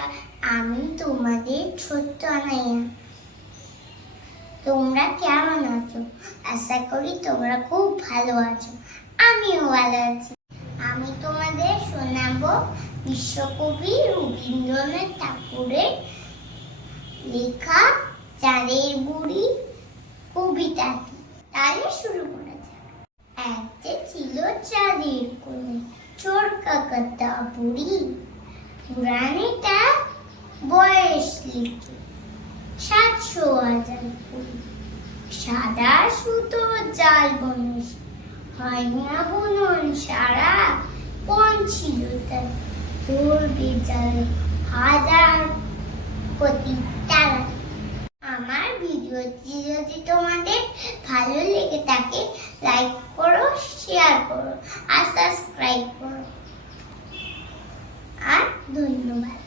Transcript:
বন্ধুরা, আমি তোমাদের ছোট্ট আনাইয়া। তোমরা কেমন আছো? আশা করি তোমরা খুব ভালো আছো। আমিও ভালো আছি। আমি তোমাদের শোনাবো বিশ্বকবি রবীন্দ্রনাথ ঠাকুরের লেখা চাঁদের বুড়ি কবিতাটি। তাহলে শুরু করা যাক। এক যে ছিল চাঁদের কোণে চোর কাকাতা বুড়ি, পুরাণেটা বয়স লিখে 700,000 কুড়ি। সাদা সুতো জাল বনস হয় না বুনন সারা, কোন ছিল তার ধরবে জালে হাজার কোটি তারা। আমার ভিডিওটি যদি তোমাদের ভালো লেগে থাকে, লাইক করো, শেয়ার করো আর সাবস্ক্রাইব করো। আর ধন্যবাদ।